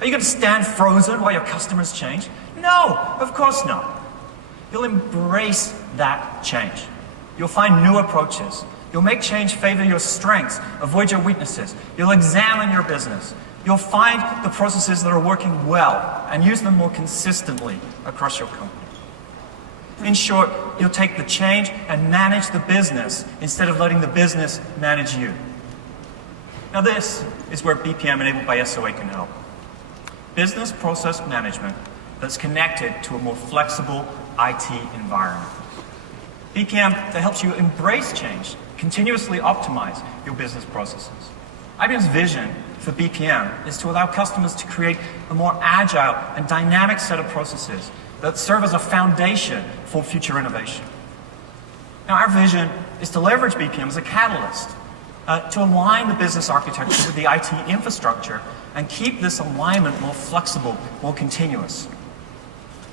Are you going to stand frozen while your customers change? No, of course not. You'll embrace that change. You'll find new approaches. You'll make change favor your strengths, avoid your weaknesses. You'll examine your business. You'll find the processes that are working well and use them more consistently across your company. In short, you'll take the change and manage the business instead of letting the business manage you. Now this is where BPM enabled by SOA can help. Business process management that's connected to a more flexible IT environment. BPM that helps you embrace change, continuously optimize your business processes. IBM's vision for BPM is to allow customers to create a more agile and dynamic set of processes that serve as a foundation for future innovation. Now, our vision is to leverage BPM as a catalyst to align the business architecture with the IT infrastructure and keep this alignment more flexible, more continuous.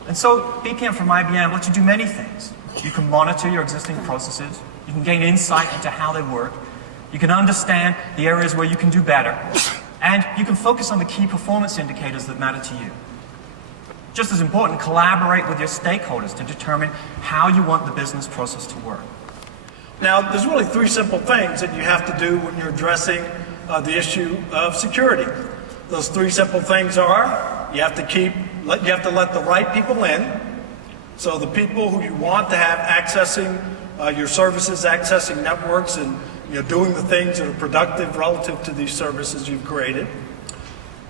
And so BPM from IBM lets you do many things. You can monitor your existing processes. You can gain insight into how they work. You can understand the areas where you can do better. And you can focus on the key performance indicators that matter to you. Just as important, collaborate with your stakeholders to determine how you want the business process to work. Now, there's really three simple things that you have to do when you're addressing the issue of security. Those three simple things are, you have to let the right people in. So the people who you want to have accessing your services, accessing networks, and doing the things that are productive relative to these services you've created.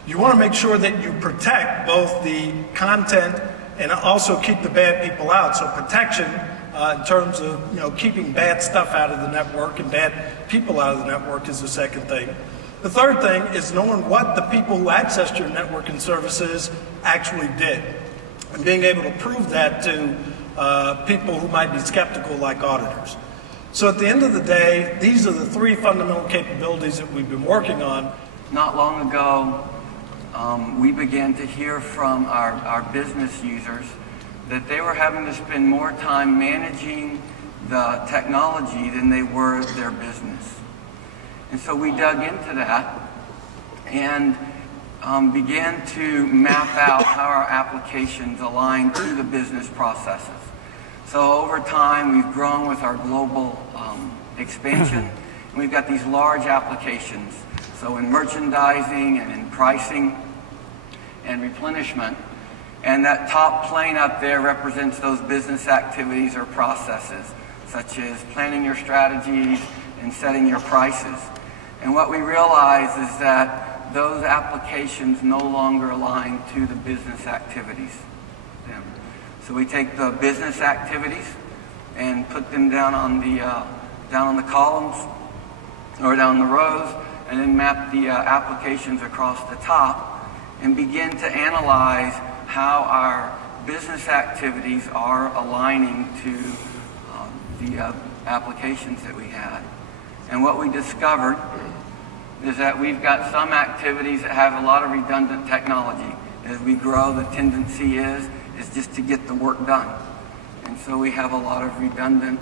You want to make sure that you protect both the content and also keep the bad people out. So protection in terms of keeping bad stuff out of the network and bad people out of the network is the second thing. The third thing is knowing what the people who accessed your network and services actually did, and being able to prove that to people who might be skeptical, like auditors. So at the end of the day, these are the three fundamental capabilities that we've been working on. Not long ago, we began to hear from our business users that they were having to spend more time managing the technology than they were their business. And so we dug into that and began to map out how our applications align to the business processes. So over time, we've grown with our global expansion, and we've got these large applications. So in merchandising and in pricing and replenishment, and that top plane up there represents those business activities or processes, such as planning your strategies and setting your prices. And what we realize is that those applications no longer align to the business activities. So we take the business activities and put them down on the columns or down the rows, and then map the applications across the top and begin to analyze how our business activities are aligning to the applications that we had. And what we discovered is that we've got some activities that have a lot of redundant technology. As we grow, the tendency is just to get the work done. And so we have a lot of redundant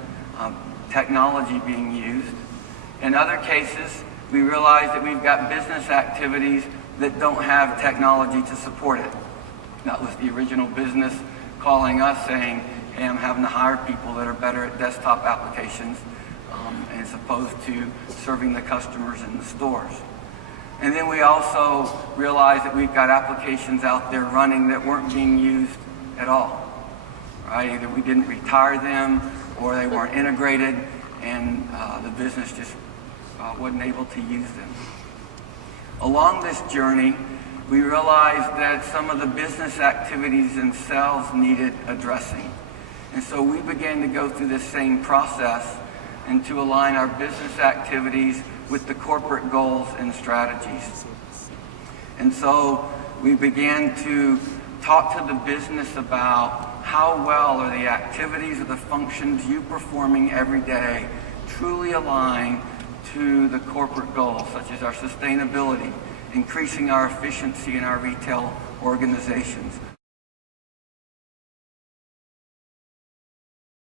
technology being used. In other cases, we realize that we've got business activities that don't have technology to support it. That was the original business calling us saying, hey, I'm having to hire people that are better at desktop applications as opposed to serving the customers in the stores. And then we also realized that we've got applications out there running that weren't being used at all. Right? Either we didn't retire them or they weren't integrated, and the business just wasn't able to use them. Along this journey, we realized that some of the business activities themselves needed addressing. And so we began to go through this same process and to align our business activities with the corporate goals and strategies. And so we began to talk to the business about how well are the activities or the functions you performing every day truly align to the corporate goals, such as our sustainability, increasing our efficiency in our retail organizations,